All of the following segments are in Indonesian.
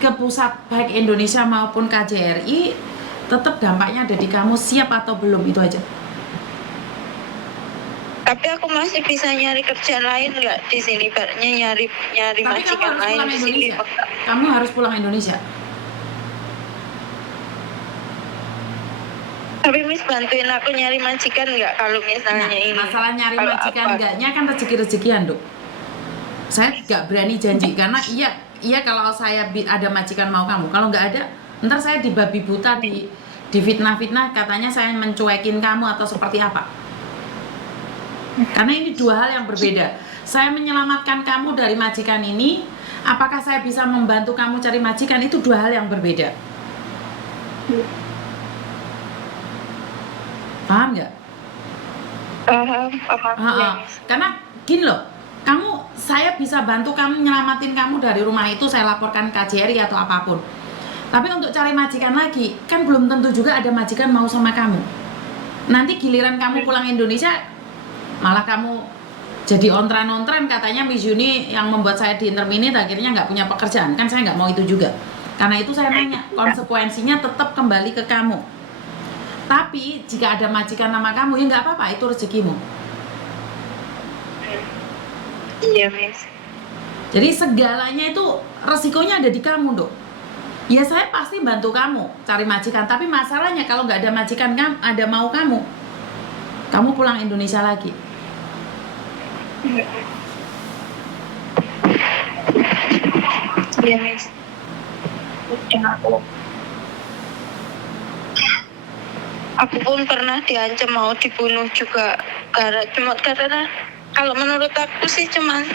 ke pusat baik Indonesia maupun KJRI, tetap dampaknya ada di kamu, siap atau belum, itu aja. Tapi aku masih bisa nyari kerja lain nggak di sini, nyari Tapi kamu majikan harus lain pulang di sini. Indonesia. Kamu harus pulang Indonesia. Tapi Miss bantuin aku nyari majikan nggak kalau misalnya ini? Masalah nyari Kalau majikan apa? enggaknya kan rezeki-rezekian, Dok. Saya nggak berani janji karena iya kalau saya ada majikan mau kamu, kalau nggak ada, ntar saya dibabi buta, di fitnah-fitnah, katanya saya mencuekin kamu atau seperti apa. Karena ini dua hal yang berbeda. Saya menyelamatkan kamu dari majikan ini, apakah saya bisa membantu kamu cari majikan, itu dua hal yang berbeda. Paham nggak? Paham. Karena gini loh, saya bisa bantu kamu, nyelamatin kamu dari rumah itu, saya laporkan KJRI atau apapun. Tapi untuk cari majikan lagi, kan belum tentu juga ada majikan mau sama kamu. Nanti giliran kamu pulang Indonesia, malah kamu jadi ontran-ontran, katanya Miss Yuni yang membuat saya di-interminate akhirnya nggak punya pekerjaan. Kan saya nggak mau itu juga. Karena itu saya nanya, konsekuensinya tetap kembali ke kamu. Tapi jika ada majikan nama kamu, ya nggak apa-apa, itu rezekimu. Iya, Miss. Jadi segalanya itu resikonya ada di kamu, Dok. Ya saya pasti bantu kamu cari majikan, tapi masalahnya kalau nggak ada majikan kamu, ada mau kamu pulang Indonesia lagi. Iya, Miss. Aku pun pernah diancam mau dibunuh juga karena kalau menurut aku sih cuman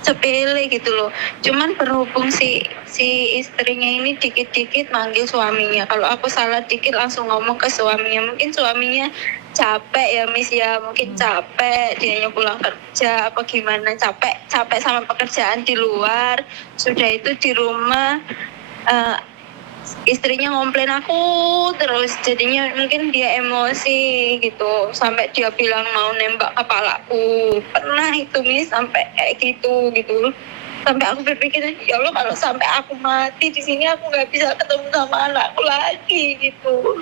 sepele gitu loh. Cuman berhubung si istrinya ini dikit-dikit manggil suaminya. Kalau aku salah dikit langsung ngomong ke suaminya. Mungkin suaminya capek ya Miss ya, mungkin capek dianya pulang kerja apa gimana, capek sama pekerjaan di luar. Sudah itu di rumah istrinya ngomplain aku terus, jadinya mungkin dia emosi gitu sampai dia bilang mau nembak kepalaku. Pernah itu Miss sampai kayak gitu sampai aku berpikir, ya Allah kalau sampai aku mati di sini aku nggak bisa ketemu sama anakku lagi gitu.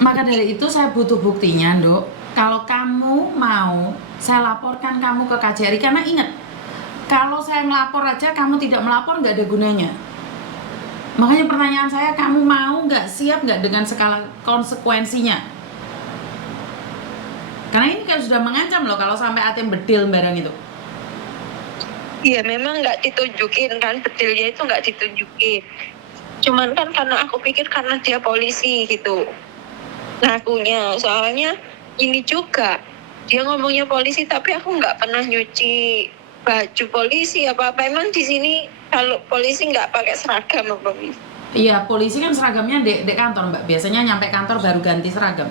Maka dari itu saya butuh buktinya, Dok. Kalau kamu mau, saya laporkan kamu ke KJRI. Karena ingat, kalau saya melapor aja kamu tidak melapor, nggak ada gunanya. Makanya pertanyaan saya, kamu mau nggak, siap nggak dengan skala konsekuensinya? Karena ini kan sudah mengancam loh kalau sampai ATM bedil barang itu. Iya memang nggak ditunjukin kan, bedilnya itu nggak ditunjukin. Cuman kan karena aku pikir karena dia polisi gitu ngakunya, soalnya ini juga dia ngomongnya polisi tapi aku nggak pernah nyuci baju polisi apa-apa. Emang di sini kalau polisi nggak pakai seragam apa Miss? Iya, polisi kan seragamnya di kantor, Mbak. Biasanya nyampe kantor baru ganti seragam.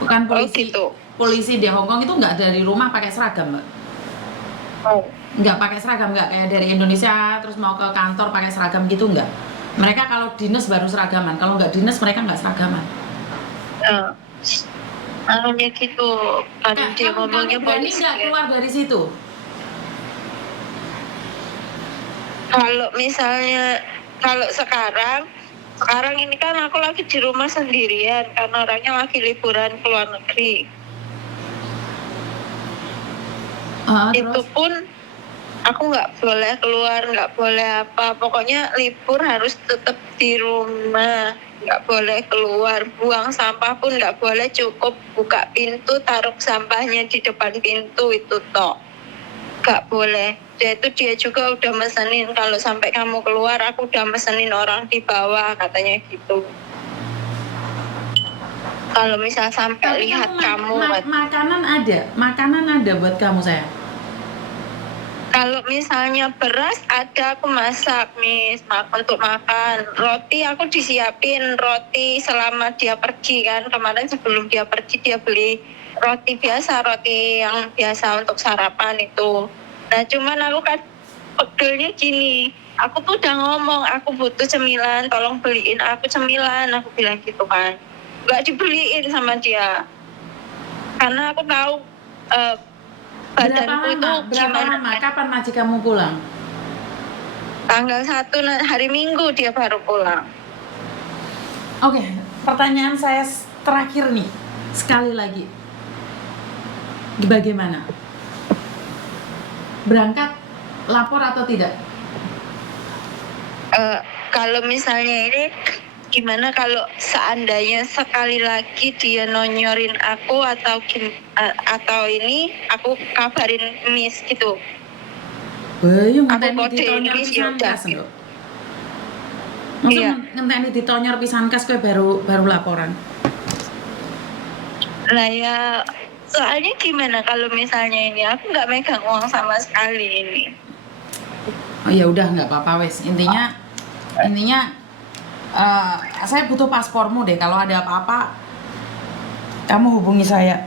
Bukan polisi. Gitu. Polisi di Hongkong itu nggak dari rumah pakai seragam, Mbak. Nggak pakai seragam, nggak kayak dari Indonesia terus mau ke kantor pakai seragam gitu, nggak. Mereka kalau dinas baru seragaman, kalau nggak dinas mereka nggak seragaman. Makanya gitu, kalau dia ngomongnya berani polisi nggak keluar dari situ? Kalau misalnya sekarang ini kan aku lagi di rumah sendirian karena orangnya lagi liburan ke luar negeri. Itu pun aku nggak boleh keluar, nggak boleh apa, pokoknya libur harus tetap di rumah, nggak boleh keluar, buang sampah pun nggak boleh, cukup buka pintu taruh sampahnya di depan pintu itu toh, nggak boleh. Dia juga udah mesenin kalau sampai kamu keluar aku udah mesenin orang di bawah katanya gitu. Kalau misal sampai lihat kamu makanan ada buat kamu saya. Kalau misalnya beras ada aku masak Miss untuk makan. Roti aku disiapin roti selama dia pergi kan. Kemarin sebelum dia pergi dia beli roti biasa, roti yang biasa untuk sarapan itu. Nah cuman aku kan pegelnya gini, aku tuh udah ngomong aku butuh cemilan, tolong beliin aku cemilan, aku bilang gitu kan. Gak dibeliin sama dia karena aku tahu badanku itu berapa lama? Kapan majikanmu pulang? Tanggal 1 hari Minggu dia baru pulang. Oke, pertanyaan saya terakhir nih, sekali lagi. Bagaimana? Berangkat, lapor atau tidak? Kalau misalnya ini gimana kalau seandainya sekali lagi dia nonyorin aku atau ini aku kabarin Miss gitu. Yung Aku ngenteni kode ditonyor Miss pisan yaudah. kas lho. Maksud Iya. ngenteni ditonyor pisan kas kowe baru laporan. Lah ya soalnya gimana kalau misalnya ini aku nggak megang uang sama sekali ini. Oh ya udah nggak apa-apa wes. Intinya saya butuh paspormu deh. Kalau ada apa-apa kamu hubungi saya.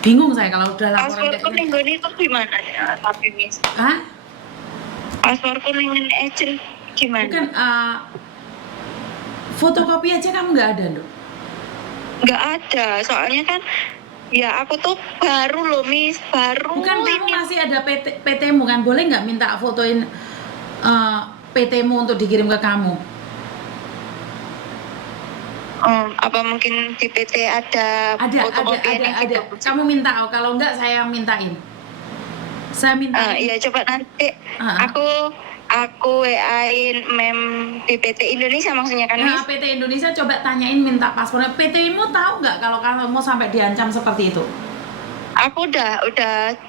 Bingung saya kalau udah laporan kayak Pasporku gini. minggu ini tuh gimana ya tapi Miss? Hah? Pasporku minggu agent gimana? Bukan fotokopi aja kamu nggak ada dong? Nggak ada, soalnya kan ya aku tuh baru loh Miss, baru Bukan kamu ini. masih ada PT-mu kan? Boleh nggak minta fotoin PT-mu untuk dikirim ke kamu? Apa mungkin di PT ada fotokopiannya Ada. gitu? Kamu minta, kalau enggak saya yang mintain. Saya minta. Iya coba nanti Ah. aku WA-in mem di PT Indonesia maksudnya kan Nah, Miss? PT Indonesia coba tanyain minta paspornya. PT-mu tahu nggak kalau kamu sampai diancam seperti itu? Aku udah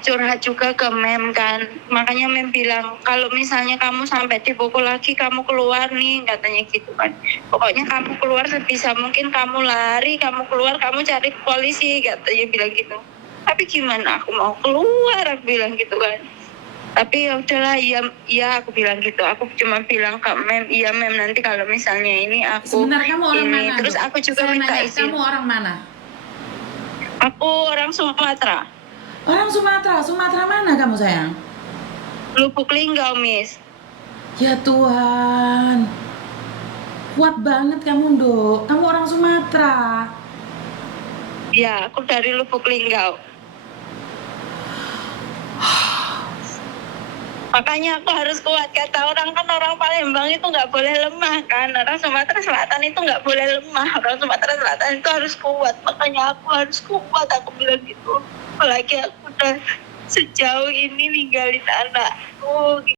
curhat juga ke mem kan, makanya mem bilang kalau misalnya kamu sampai dipukul lagi kamu keluar nih katanya gitu kan. Pokoknya kamu keluar sebisa mungkin, kamu lari, kamu keluar, kamu cari polisi katanya bilang gitu. Tapi gimana aku mau keluar, aku bilang gitu kan. Tapi ya udahlah, iya aku bilang gitu. Aku cuma bilang ke mem, iya mem nanti kalau misalnya ini aku Sebentar, kamu orang ini mana? terus Dok? aku juga Saya minta nanya, izin. kamu orang mana? Aku orang Sumatera, Orang Sumatera. Sumatera mana kamu sayang? Lubuk Linggau Miss. Ya Tuhan. Kuat banget kamu, Dok. Kamu orang Sumatera. Ya, aku dari Lubuk Linggau. Makanya aku harus kuat, kata orang kan, orang Palembang itu nggak boleh lemah kan, orang Sumatera Selatan itu nggak boleh lemah, orang Sumatera Selatan itu harus kuat, makanya aku harus kuat, aku bilang gitu. Apalagi aku udah sejauh ini ninggalin anakku.